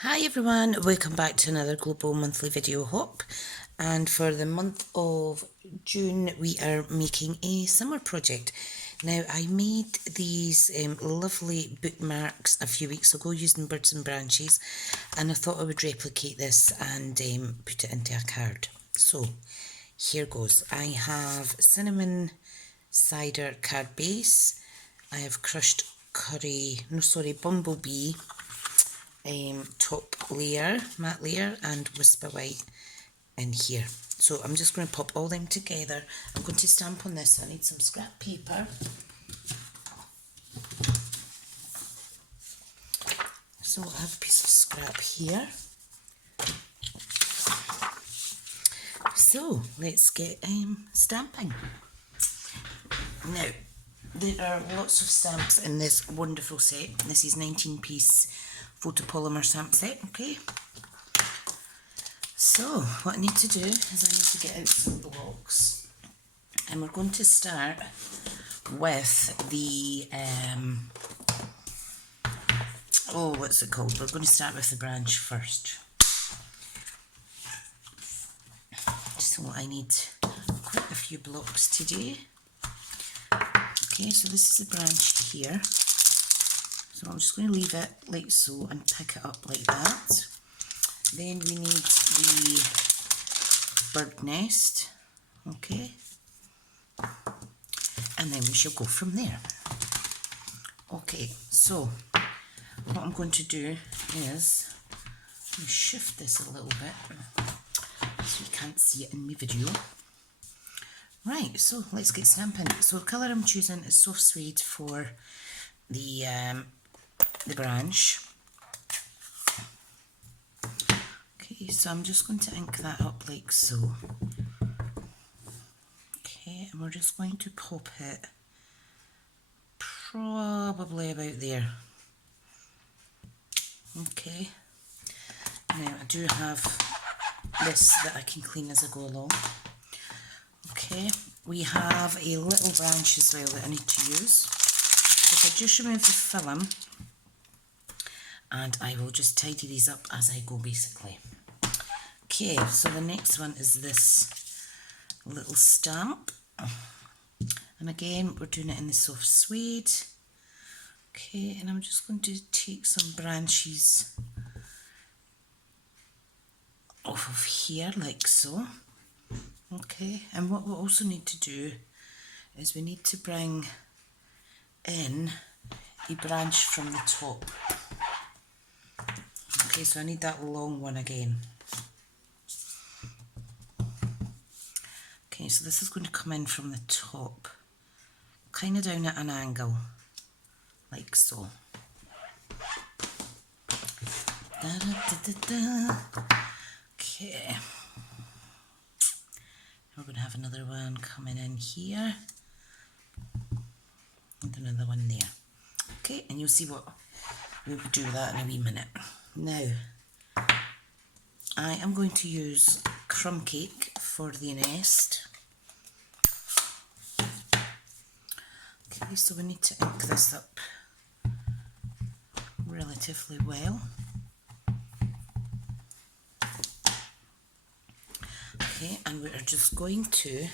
Hi everyone, welcome back to another Global Monthly Video Hop, and for the month of June we are making a summer project. Now I made these lovely bookmarks a few weeks ago using birds and branches, and I thought I would replicate this and put it into a card. So here goes. I have cinnamon cider card base, I have crushed bumblebee top layer, matte layer, and whisper white in here. So I'm just going to pop all them together. I'm going to stamp on this. I need some scrap paper. So I have a piece of scrap here. So let's get stamping. Now, there are lots of stamps in this wonderful set. This is 19-piece photopolymer stamp set, okay? So, what I need to do is I need to get out some blocks, and we're going to start with the, what's it called? We're going to start with the branch first. So I need quite a few blocks to do. Okay, so this is the branch here. So I'm just going to leave it like so and pick it up like that. Then we need the bird nest, okay, and then we shall go from there. Okay, so what I'm going to do is, let me shift this a little bit so you can't see it in my video. Right, so let's get stamping. So the colour I'm choosing is soft suede for the branch. Okay, so I'm just going to ink that up like so. Okay, and we're just going to pop it probably about there. Okay, now I do have this that I can clean as I go along. Okay, we have a little branch as well that I need to use. So I just remove the film and I will just tidy these up as I go basically. Okay, so the next one is this little stamp, and again we're doing it in the soft suede. Okay, and I'm just going to take some branches off of here like so. Okay, and what we also need to do is we need to bring in a branch from the top. Okay, so I need that long one again. Okay, so this is going to come in from the top, kind of down at an angle, like so. Da, da, da, da, da. Okay. We're going to have another one coming in here, and another one there. Okay, and you'll see what we'll do with that in a wee minute. Now, I am going to use crumb cake for the nest. Okay, so we need to ink this up relatively well. Okay, and we are just going to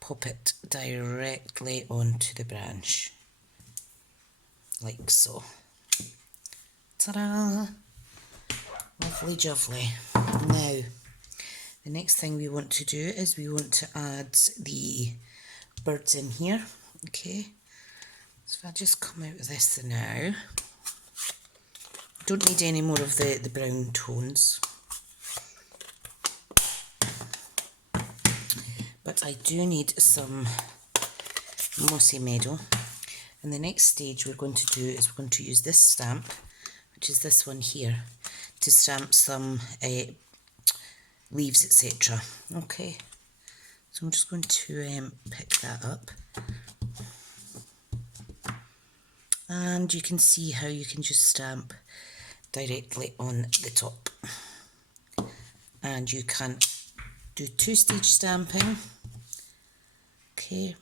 pop it directly onto the branch, like so. Ta-da! Lovely jubbly. Now, the next thing we want to do is we want to add the birds in here. Okay, so if I just come out of this now, don't need any more of the brown tones, but I do need some mossy meadow. And the next stage we're going to do is we're going to use this stamp, which is this one here, to stamp some leaves, etc. Okay, so I'm just going to pick that up, and you can see how you can just stamp directly on the top, and you can do two-stage stamping. Okay,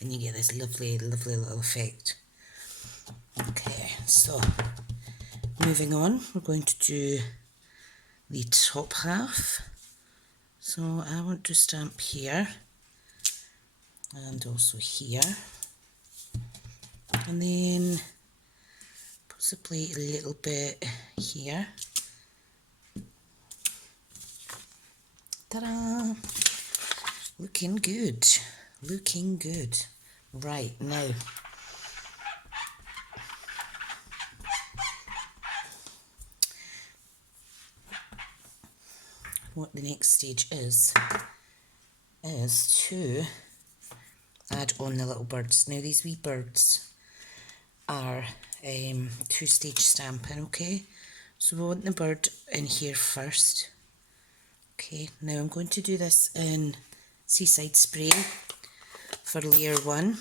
and you get this lovely, lovely little effect. Okay, so moving on, we're going to do the top half. So I want to stamp here and also here, and then possibly a little bit here. Ta-da! Looking good, looking good. Right, now what the next stage is to add on the little birds. Now these wee birds are two-stage stamping, okay? So we want the bird in here first. Okay, now I'm going to do this in Seaside Spray for layer 1.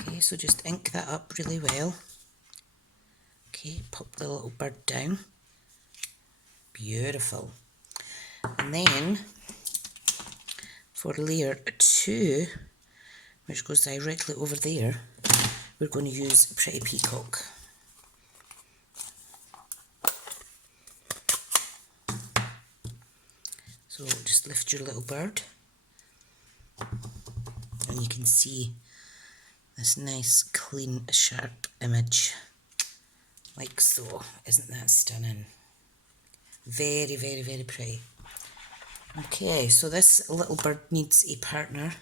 Okay, so just ink that up really well. Okay, pop the little bird down. Beautiful. And then for layer 2, which goes directly over there, we're going to use Pretty Peacock. So just lift your little bird and you can see this nice, clean, sharp image, like so. Isn't that stunning? Very, very, very pretty. Okay, so this little bird needs a partner.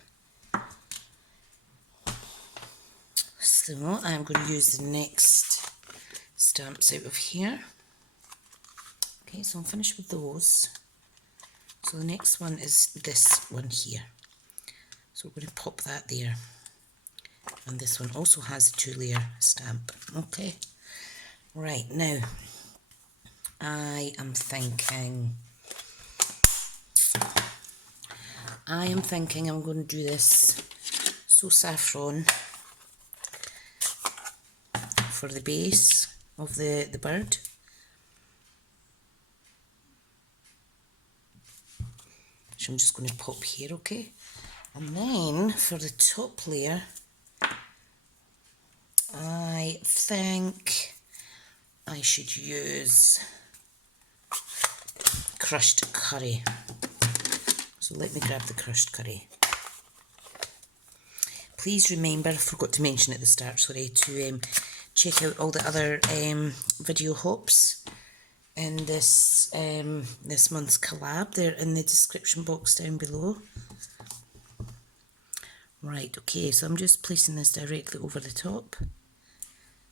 So I'm going to use the next stamps out of here. Okay, so I'm finished with those. So the next one is this one here. So we're going to pop that there. And this one also has a 2-layer stamp. Okay. Right, now I am thinking I'm going to do this So Saffron for the base of the bird. So I'm just going to pop here, okay? And then for the top layer, I think I should use crushed curry. So let me grab the crushed curry. Please remember, I forgot to mention at the start, sorry, to check out all the other video hops in this this month's collab. They're in the description box down below. Right, okay, so I'm just placing this directly over the top.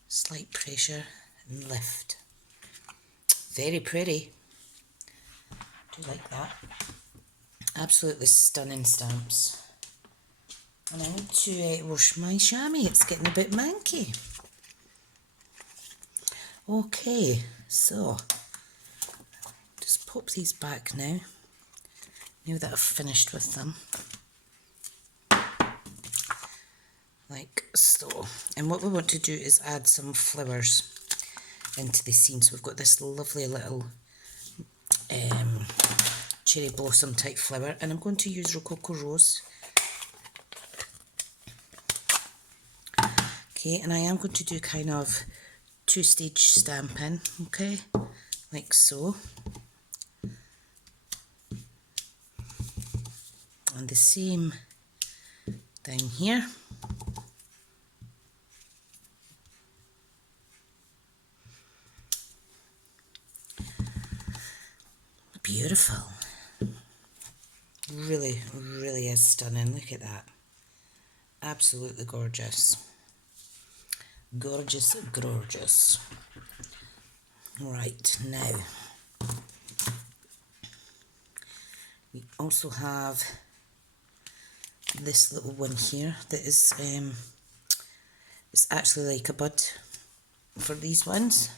Slight pressure and lift. Very pretty. Do you like that? Absolutely stunning stamps. And I need to wash my chamois, it's getting a bit manky. Okay, so just pop these back now that I've finished with them. Like so. And what we want to do is add some flowers into the scene. So we've got this lovely little cherry blossom type flower, and I'm going to use Rococo Rose. Okay, and I am going to do kind of 2-stage stamping, okay, like so. And the same down here. Beautiful. Really, really is stunning. Look at that. Absolutely gorgeous. Gorgeous, gorgeous. Right, now we also have this little one here that is it's actually like a bud for these ones.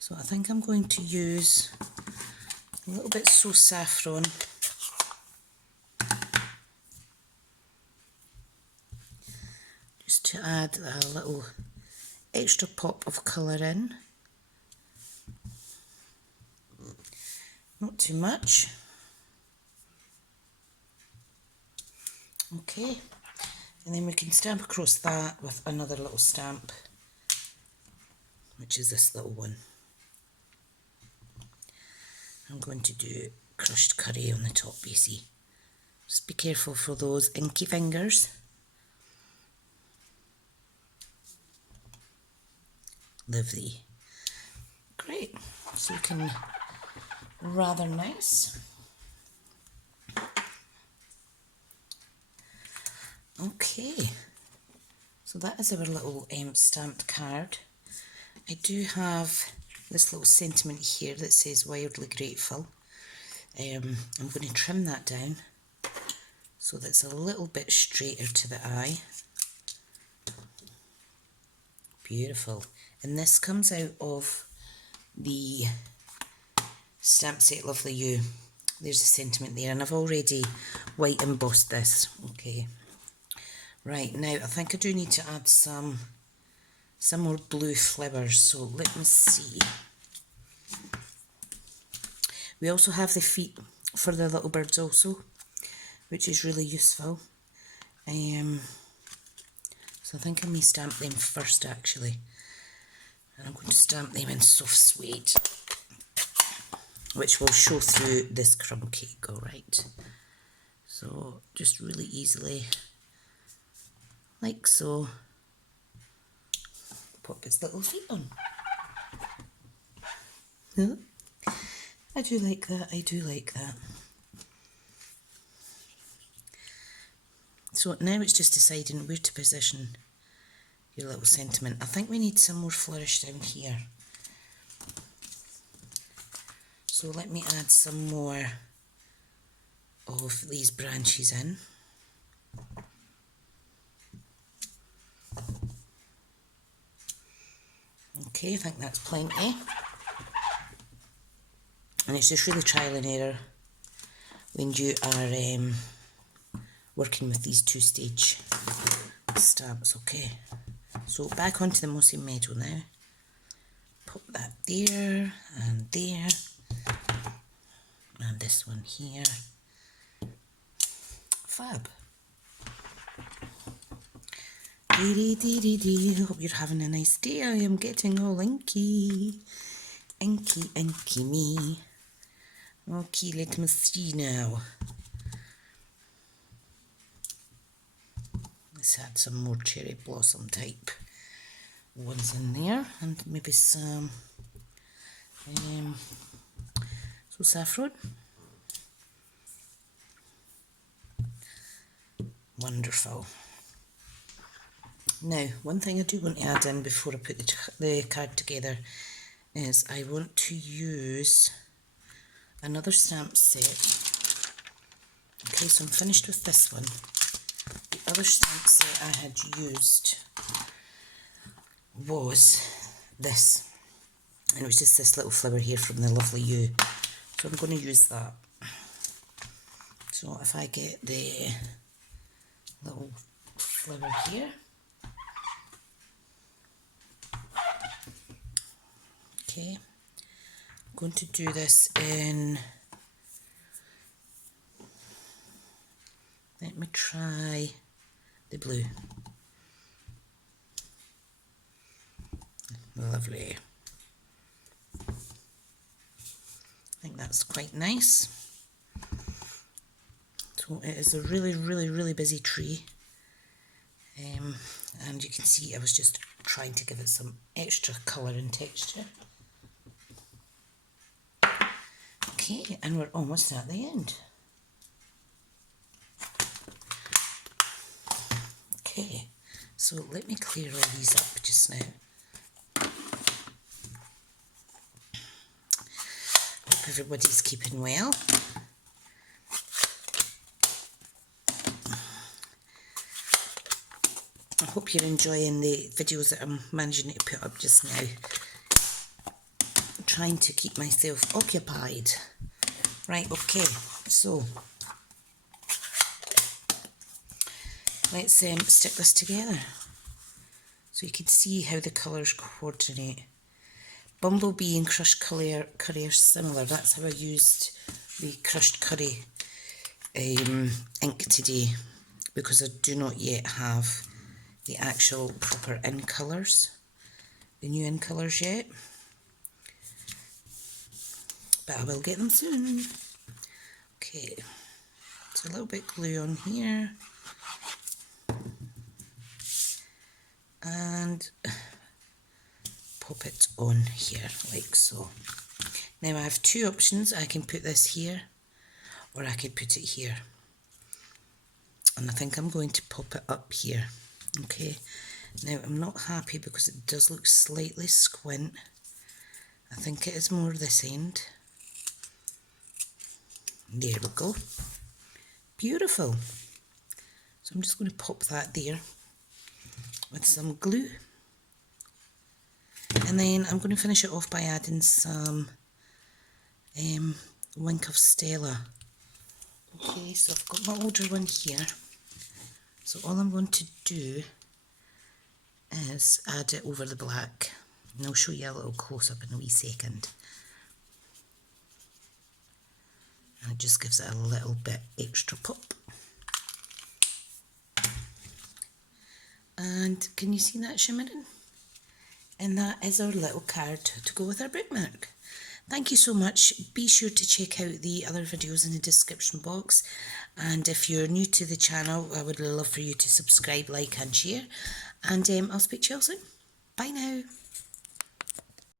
So I think I'm going to use a little bit So Saffron just to add a little extra pop of colour in. Not too much. Okay, and then we can stamp across that with another little stamp, which is this little one. I'm going to do crushed curry on the top, you see. Just be careful for those inky fingers. Lovely. Great, so looking rather nice. Okay, so that is our little stamped card. I do have this little sentiment here that says wildly grateful. I'm going to trim that down so that it's a little bit straighter to the eye. Beautiful. And this comes out of the stamp set Lovely You. There's a sentiment there, and I've already white embossed this. Okay. Right, now I think I do need to add some more blue flowers, so let me see. We also have the feet for the little birds also, which is really useful. So I think I may stamp them first actually. And I'm going to stamp them in soft suede, which will show through this crumb cake, alright. So just really easily, like so, pop its little feet on. Huh? I do like that, I do like that. So now it's just deciding where to position your little sentiment. I think we need some more flourish down here. So let me add some more of these branches in. Okay, I think that's plenty. And it's just really trial and error when you are working with these two-stage stamps, okay. So back onto the Mossy Meadow now. Pop that there, and this one here. Fab. Hope you're having a nice day. I am getting all inky. Inky me. Okay, let me see now. Let's add some more cherry blossom type ones in there, and maybe some saffron. Wonderful. Now, one thing I do want to add in before I put the card together is I want to use another stamp set. Okay, so I'm finished with this one. The other stamp set I had used was this, and it was just this little flower here from the Lovely You. So I'm going to use that. So if I get the little flower here. Okay, I'm going to do this in, let me try the blue. Lovely. I think that's quite nice. So it is a really busy tree. And you can see I was just trying to give it some extra colour and texture. Okay, and we're almost at the end. Okay, so let me clear all these up just now. Hope everybody's keeping well. I hope you're enjoying the videos that I'm managing to put up just now. I'm trying to keep myself occupied. Right, okay, so let's stick this together so you can see how the colours coordinate. Bumblebee and crushed curry are similar. That's how I used the crushed curry ink today. because I do not yet have the actual proper in colours, the new in colours yet, but I will get them soon. Okay, so a little bit glue on here, and pop it on here like so. Now I have two options. I can put this here or I could put it here, and I think I'm going to pop it up here. Okay, now I'm not happy because it does look slightly squint. I think it is more this end. There we go. Beautiful. So I'm just going to pop that there with some glue, and then I'm going to finish it off by adding some Wink of Stella. Okay, so I've got my older one here, so all I'm going to do is add it over the black, and I'll show you a little close up in a wee second. And it just gives it a little bit extra pop. And can you see that shimmering? And that is our little card to go with our bookmark. Thank you so much. Be sure to check out the other videos in the description box. And if you're new to the channel, I would love for you to subscribe, like and share. And I'll speak to you all soon. Bye now.